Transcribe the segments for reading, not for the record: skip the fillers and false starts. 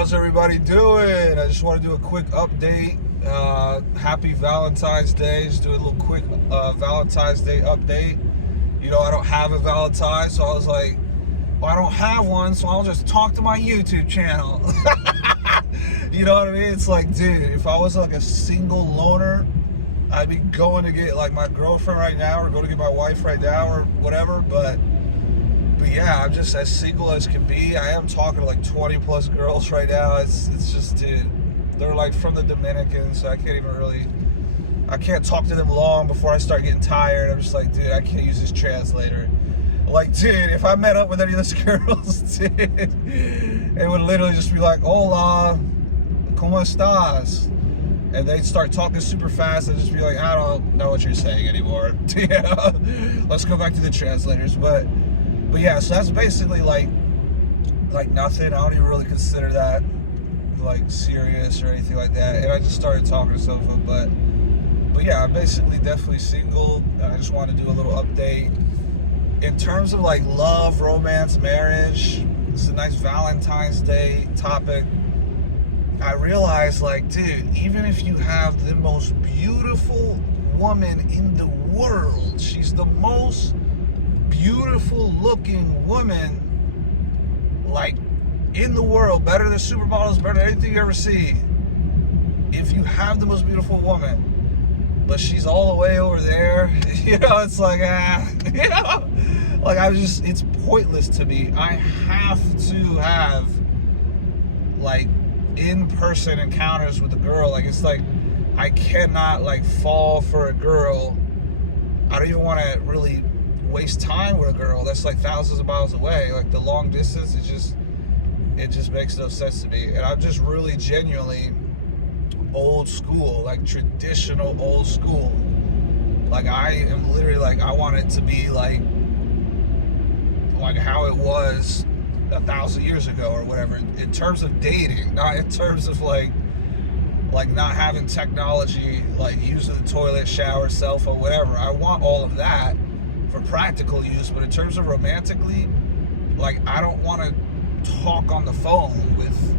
how's everybody doing? I just want to do a quick update. Happy Valentine's Day. Just do a little quick Valentine's Day update. You know, I don't have a Valentine, so I was like, well, I don't have one, so I'll just talk to my YouTube channel. You know what I mean? It's like, dude, if I was like a single loner, I'd be going to get like my girlfriend right now, or going to get my wife right now, or whatever. But yeah, I'm just as single as can be. I am talking to like 20 plus girls right now. It's just, dude, they're like from the Dominican, so I can't talk to them long before I start getting tired. I'm just like, dude, I can't use this translator. Like, dude, if I met up with any of those girls, dude, it would literally just be like, hola, ¿cómo estás? And they'd start talking super fast and just be like, I don't know what you're saying anymore. Yeah, let's go back to the translators. But yeah, so that's basically like nothing. I don't even really consider that like serious or anything like that. And I just started talking to some of them, but yeah, I'm basically definitely single. And I just want to do a little update in terms of like love, romance, marriage. It's a nice Valentine's Day topic. I realized, like, dude, even if you have the most beautiful woman in the world, she's the most beautiful looking woman like in the world, better than supermodels, better than anything you ever see. If you have the most beautiful woman, but she's all the way over there, you know, it's like, you know, like it's pointless to me. I have to have like in-person encounters with a girl. Like, it's like I cannot like fall for a girl. I don't even want to really waste time with a girl that's like thousands of miles away. Like the long distance, it just makes no sense to me. And I'm just really genuinely old school, like traditional old school. Like I am literally like, I want it to be like how it was 1,000 years ago or whatever, in terms of dating, not in terms of like not having technology, like using the toilet, shower, cell phone, whatever. I want all of that for practical use, but in terms of romantically, like I don't want to talk on the phone with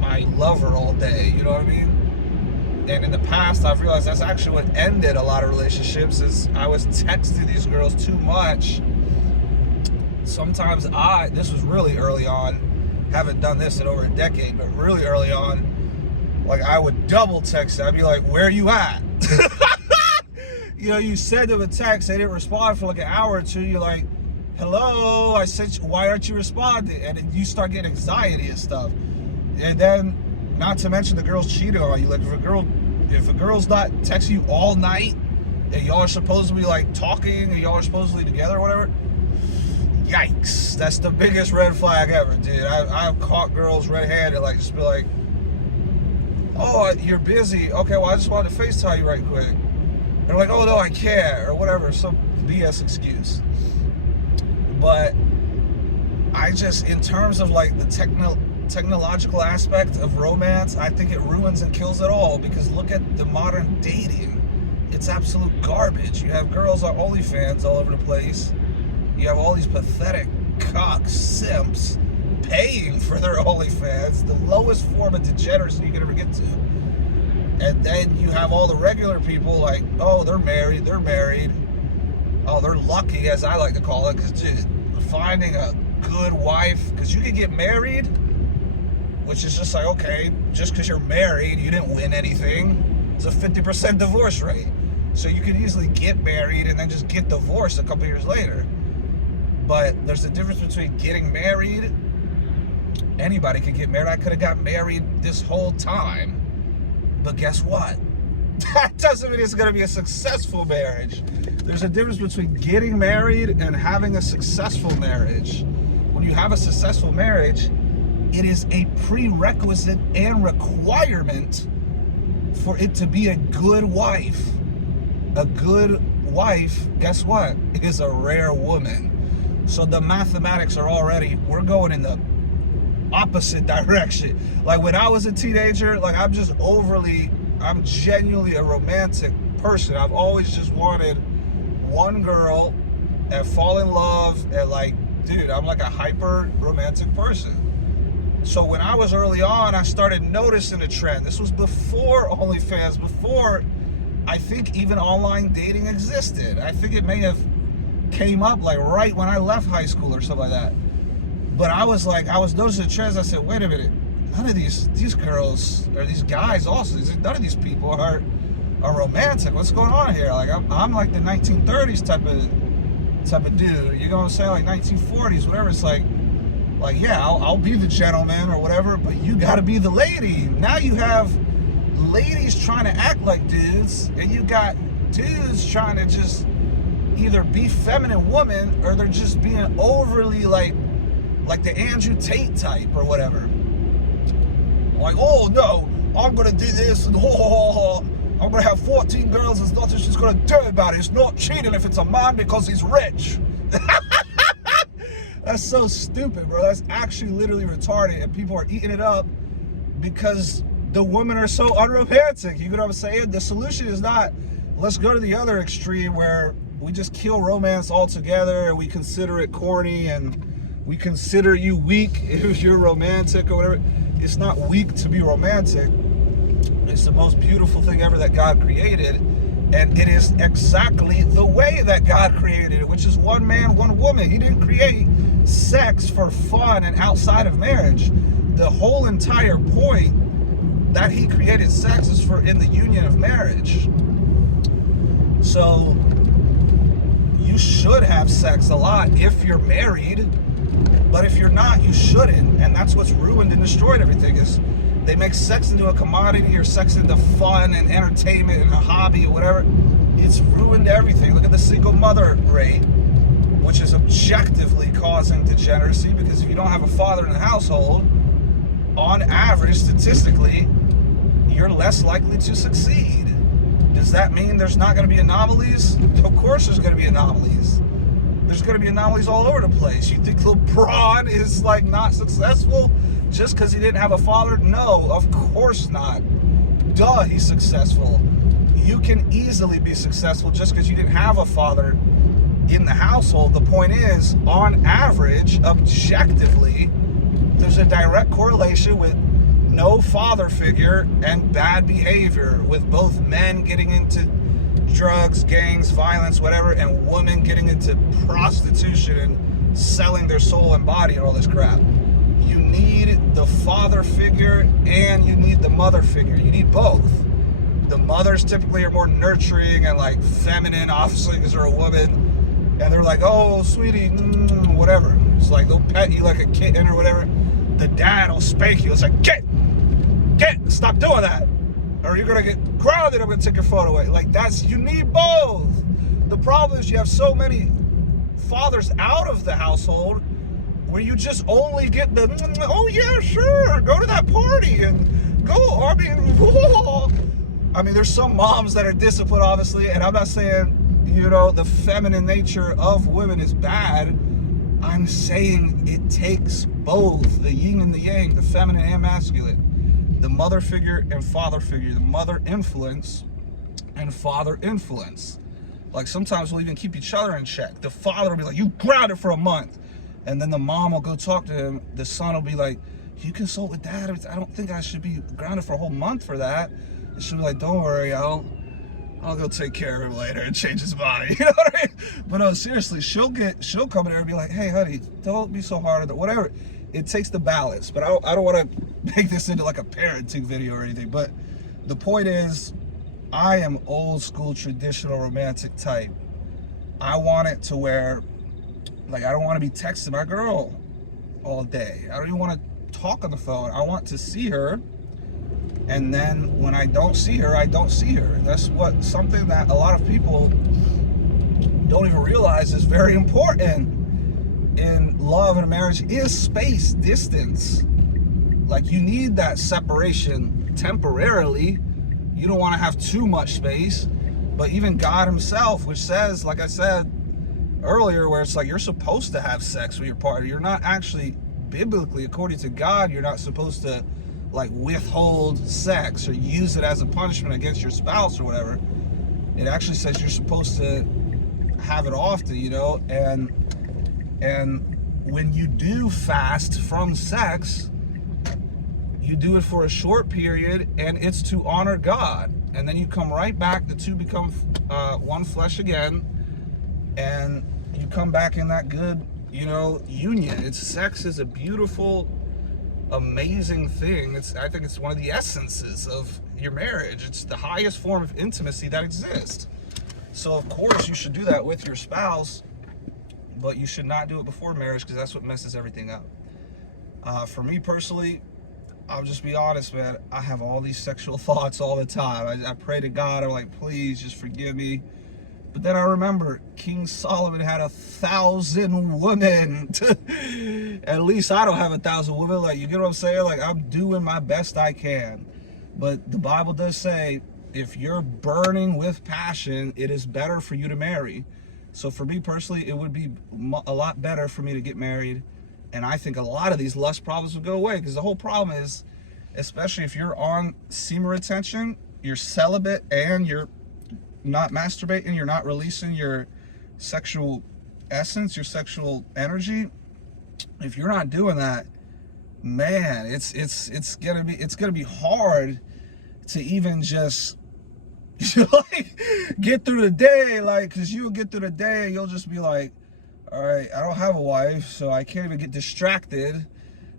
my lover all day, you know what I mean? And in the past, I've realized that's actually what ended a lot of relationships, is I was texting these girls too much. Sometimes this was really early on, haven't done this in over a decade, but really early on, like I would double text. I'd be like, where are you at? You know, you send them a text, they didn't respond for like an hour or two, you're like, hello, I sent you, why aren't you responding? And then you start getting anxiety and stuff. And then, not to mention the girl's cheating on you. Like if a girl's not texting you all night, and y'all are supposed to be like talking, and y'all are supposedly together or whatever, yikes, that's the biggest red flag ever, dude. I've caught girls red-handed, like just be like, oh, you're busy, okay, well I just wanted to FaceTime you right quick. They're like, oh no, I can't, or whatever, some BS excuse. But I just, in terms of like the technological aspect of romance, I think it ruins and kills it all, because look at the modern dating. It's absolute garbage. You have girls on OnlyFans all over the place. You have all these pathetic cock simps paying for their OnlyFans, the lowest form of degeneracy you could ever get to. And then you have all the regular people like, oh, they're married. Oh, they're lucky, as I like to call it, because dude, finding a good wife, because you can get married, which is just like, okay, just because you're married, you didn't win anything. It's a 50% divorce rate. So you can easily get married and then just get divorced a couple years later. But there's a difference between getting married. Anybody can get married. I could have got married this whole time. But guess what? That doesn't mean it's going to be a successful marriage. There's a difference between getting married and having a successful marriage. When you have a successful marriage, it is a prerequisite and requirement for it to be a good wife. A good wife, guess what? Is a rare woman. So the mathematics are already, we're going in the opposite direction. Like when I was a teenager, like I'm genuinely a romantic person. I've always just wanted one girl and fall in love, and like, dude, I'm like a hyper romantic person. So when I was early on, I started noticing a trend. This was before OnlyFans, before I think even online dating existed. I think it may have came up like right when I left high school or something like that. But I was noticing trends. I said, wait a minute, none of these girls or these guys also, none of these people are romantic. What's going on here? Like I'm like the 1930s type of dude. You know what I'm saying? Like 1940s, whatever. It's like yeah, I'll be the gentleman or whatever, but you got to be the lady. Now you have ladies trying to act like dudes, and you got dudes trying to just either be feminine woman or they're just being overly like the Andrew Tate type or whatever. Like, oh no, I'm gonna do this and I'm gonna have 14 girls. There's nothing she's gonna do about it. It's not cheating if it's a man because he's rich. That's so stupid, bro. That's actually literally retarded, and people are eating it up because the women are so unromantic. You know what I'm saying? The solution is not, let's go to the other extreme where we just kill romance altogether and we consider it corny and we consider you weak if you're romantic or whatever. It's not weak to be romantic. It's the most beautiful thing ever that God created, and it is exactly the way that God created it, which is one man, one woman. He didn't create sex for fun and outside of marriage. The whole entire point that he created sex is for in the union of marriage. So you should have sex a lot if you're married, but if you're not, you shouldn't. And that's what's ruined and destroyed everything, is they make sex into a commodity or sex into fun and entertainment and a hobby or whatever. It's ruined everything. Look at the single mother rate, which is objectively causing degeneracy, because if you don't have a father in the household, on average, statistically, you're less likely to succeed. Does that mean there's not going to be anomalies? Of course there's going to be anomalies. There's going to be anomalies all over the place. You think LeBron is like not successful just because he didn't have a father? No, of course not. Duh, he's successful. You can easily be successful just because you didn't have a father in the household. The point is, on average, objectively, there's a direct correlation with no father figure and bad behavior, with both men getting into drugs, gangs, violence, whatever, and women getting into prostitution and selling their soul and body and all this crap. You need the father figure and you need the mother figure. You need both. The mothers typically are more nurturing and like feminine, obviously, because they're a woman, and they're like, oh, sweetie, whatever. It's like they'll pet you like a kitten or whatever. The dad will spank you. It's like, get, stop doing that, or you're gonna get grounded. I'm gonna take your phone away. Like, you need both. The problem is you have so many fathers out of the household where you just only get the, oh yeah, sure, go to that party and go. I mean, there's some moms that are disciplined, obviously, and I'm not saying, the feminine nature of women is bad. I'm saying it takes both, the yin and the yang, the feminine and masculine, the mother figure and father figure, the mother influence and father influence. Like, sometimes we'll even keep each other in check. The father will be like, you grounded for a month. And then the mom will go talk to him. The son will be like, you consult with dad. I don't think I should be grounded for a whole month for that. And she'll be like, don't worry, I'll go take care of him later and change his mind. You know what I mean? But no, seriously, she'll come in there and be like, hey, honey, don't be so hard on it, whatever. It takes the balance. But I don't want to make this into like a parenting video or anything. But the point is, I am old school, traditional, romantic type. I want it to where, like, I don't want to be texting my girl all day. I don't even want to talk on the phone. I want to see her. And then when I don't see her, I don't see her. That's something that a lot of people don't even realize is very important in love and marriage, is space, distance. Like, you need that separation temporarily. You don't want to have too much space. But even God himself, which says, like I said earlier, where it's like you're supposed to have sex with your partner. You're not actually, biblically, according to God, you're not supposed to like withhold sex or use it as a punishment against your spouse or whatever. It actually says you're supposed to have it often, and when you do fast from sex, You do it for a short period, and it's to honor God. And then you come right back, the two become one flesh again, and you come back in that good, union. Sex is a beautiful, amazing thing. I think it's one of the essences of your marriage. It's the highest form of intimacy that exists. So of course you should do that with your spouse, but you should not do it before marriage, because that's what messes everything up. For me personally, I'll just be honest, man. I have all these sexual thoughts all the time. I pray to God. I'm like, please just forgive me. But then I remember King Solomon had 1,000 women. At least I don't have 1,000 women. Like, you get what I'm saying? Like, I'm doing my best I can. But the Bible does say, if you're burning with passion, it is better for you to marry. So for me personally, it would be a lot better for me to get married. And I think a lot of these lust problems would go away, because the whole problem is, especially if you're on semen retention, you're celibate, and you're not masturbating, you're not releasing your sexual essence, your sexual energy. If you're not doing that, man, it's gonna be hard to even just like get through the day, like, because you'll get through the day and you'll just be like, all right, I don't have a wife, so I can't even get distracted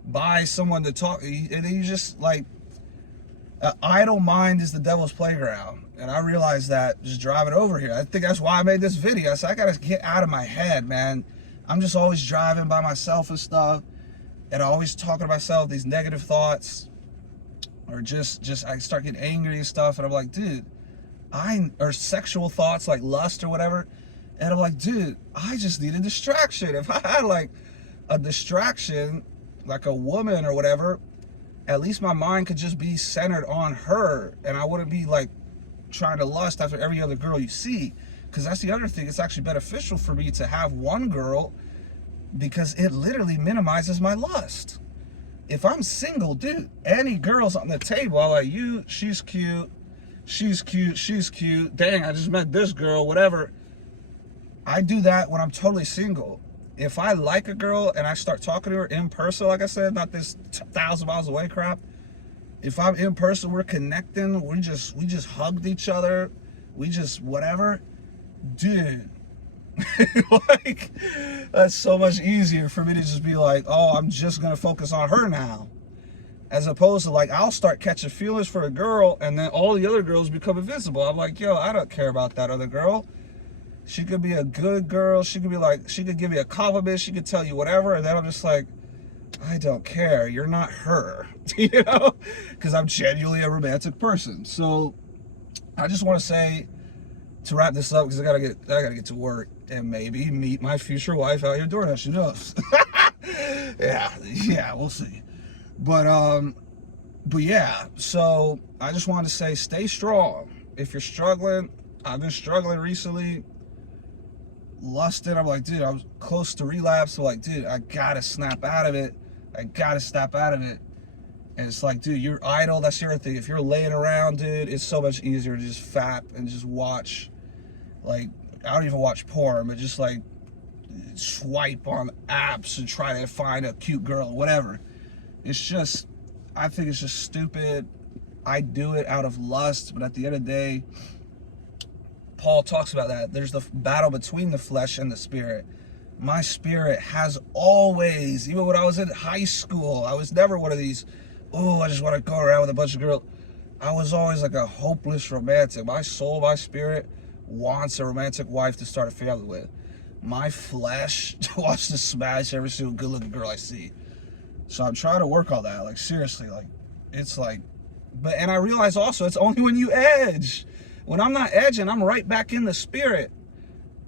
by someone to talk. And then you just like, an idle mind is the devil's playground. And I realized that just driving over here. I think that's why I made this video. I said, I gotta get out of my head, man. I'm just always driving by myself and stuff, and I always talking to myself these negative thoughts, or just I start getting angry and stuff, and I'm like, dude, or sexual thoughts like lust or whatever, and I'm like, dude, I just need a distraction. If I had like a distraction, like a woman or whatever, at least my mind could just be centered on her, and I wouldn't be like trying to lust after every other girl you see. Because that's the other thing. It's actually beneficial for me to have one girl, because it literally minimizes my lust. If I'm single, dude, any girl's on the table, I'm like, she's cute, she's cute, she's cute, dang, I just met this girl, whatever. I do that when I'm totally single. If I like a girl and I start talking to her in person, like I said, not this 1,000 miles away crap. If I'm in person, we're connecting, we just hugged each other, we just whatever, dude. Like, that's so much easier for me to just be like, oh, I'm just gonna focus on her now, as opposed to like, I'll start catching feelings for a girl, and then all the other girls become invisible. I'm like, yo, I don't care about that other girl. She could be a good girl, she could be like, she could give me a compliment, she could tell you whatever, and then I'm just like, I don't care, you're not her. Because I'm genuinely a romantic person. So I just want to say, to wrap this up, because I gotta get to work and maybe meet my future wife out here doing that. Who knows? yeah, we'll see. But yeah. So I just wanted to say, stay strong. If you're struggling, I've been struggling recently. Lusting, I'm like, dude, I was close to relapse. So like, dude, I gotta snap out of it. And it's like, dude, you're idle. That's your thing. If you're laying around, dude, it's so much easier to just fap and just watch. Like, I don't even watch porn, but just like swipe on apps and try to find a cute girl or whatever. It's just, I think it's just stupid. I do it out of lust, but at the end of the day, Paul talks about that. There's the battle between the flesh and the spirit. My spirit has always, even when I was in high school, I was never one of these, oh, I just want to go around with a bunch of girls. I was always like a hopeless romantic. My soul, my spirit wants a romantic wife to start a family with. My flesh wants to smash every single good looking girl I see. So I'm trying to work on that. Like, seriously, like, it's like, and I realize also it's only when you edge. When I'm not edging, I'm right back in the spirit.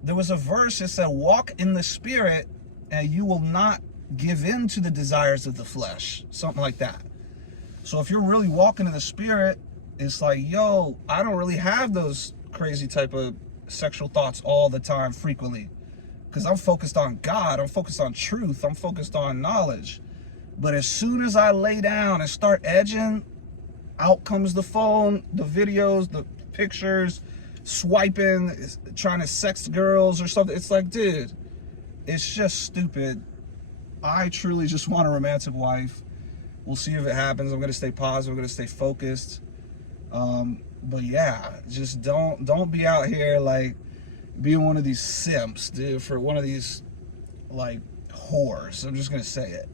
There was a verse that said, walk in the spirit and you will not give in to the desires of the flesh. Something like that. So if you're really walking in the spirit, it's like, yo, I don't really have those crazy type of sexual thoughts all the time, frequently. Because I'm focused on God. I'm focused on truth. I'm focused on knowledge. But as soon as I lay down and start edging, out comes the phone, the videos, the pictures, swiping, trying to sex girls or something. It's like, dude, it's just stupid. I truly just want a romantic wife. We'll see if it happens. I'm gonna stay positive. I'm gonna stay focused. But yeah, just don't be out here like being one of these simps, dude, for one of these like whores. I'm just gonna say it.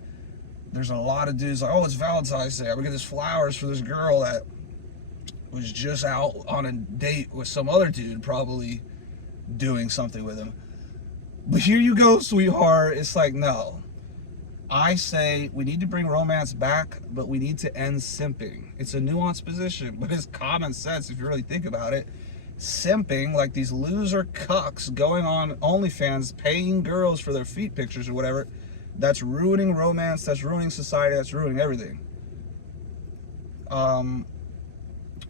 There's a lot of dudes like, oh, it's Valentine's Day. I'm gonna get this flowers for this girl that was just out on a date with some other dude, probably doing something with him. But here you go, sweetheart. It's like, no. I say we need to bring romance back, but we need to end simping. It's a nuanced position, but it's common sense if you really think about it. Simping, like these loser cucks going on OnlyFans, paying girls for their feet pictures or whatever, that's ruining romance, that's ruining society, that's ruining everything.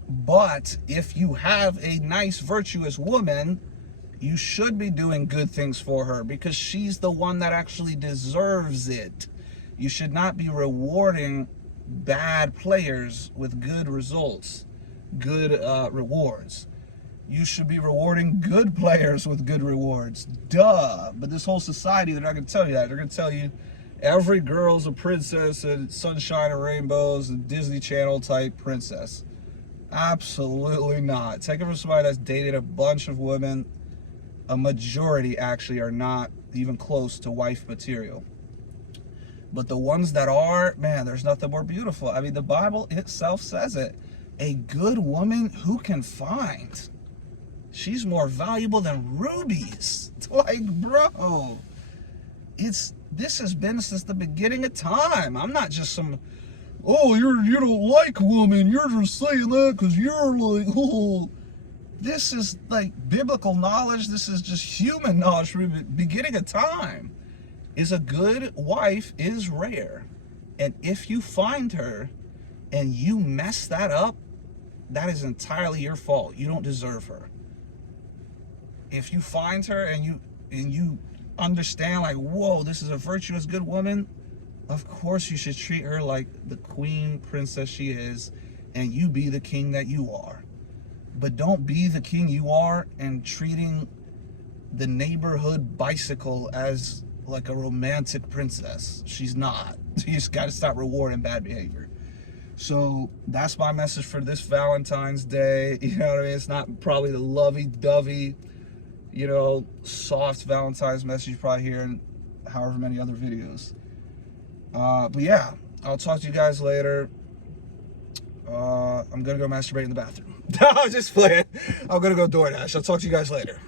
But if you have a nice, virtuous woman, you should be doing good things for her because she's the one that actually deserves it. You should not be rewarding bad players with good results, good rewards. You should be rewarding good players with good rewards. Duh. But this whole society, they're not going to tell you that. They're going to tell you every girl's a princess and sunshine and rainbows and Disney Channel type princess. Absolutely not. Take it from somebody that's dated a bunch of women. A majority actually are not even close to wife material. But the ones that are, man, there's nothing more beautiful. I mean, the Bible itself says it. A good woman who can find. She's more valuable than rubies. Like, bro, this has been since the beginning of time. I'm not just some, oh, you don't like women. You're just saying that because you're like, oh. This is like biblical knowledge. This is just human knowledge from the beginning of time. Is a good wife is rare. And if you find her and you mess that up, that is entirely your fault. You don't deserve her. If you find her and you understand like, whoa, this is a virtuous good woman, of course you should treat her like the queen princess she is and you be the king that you are. But don't be the king you are and treating the neighborhood bicycle as like a romantic princess. She's not. You just got to stop rewarding bad behavior. So that's my message for this Valentine's Day. You know what I mean? It's not probably the lovey-dovey, you know, soft Valentine's message you probably hear in however many other videos. But yeah, I'll talk to you guys later. I'm going to go masturbate in the bathroom. No, just playing. I'm going to go DoorDash. I'll talk to you guys later.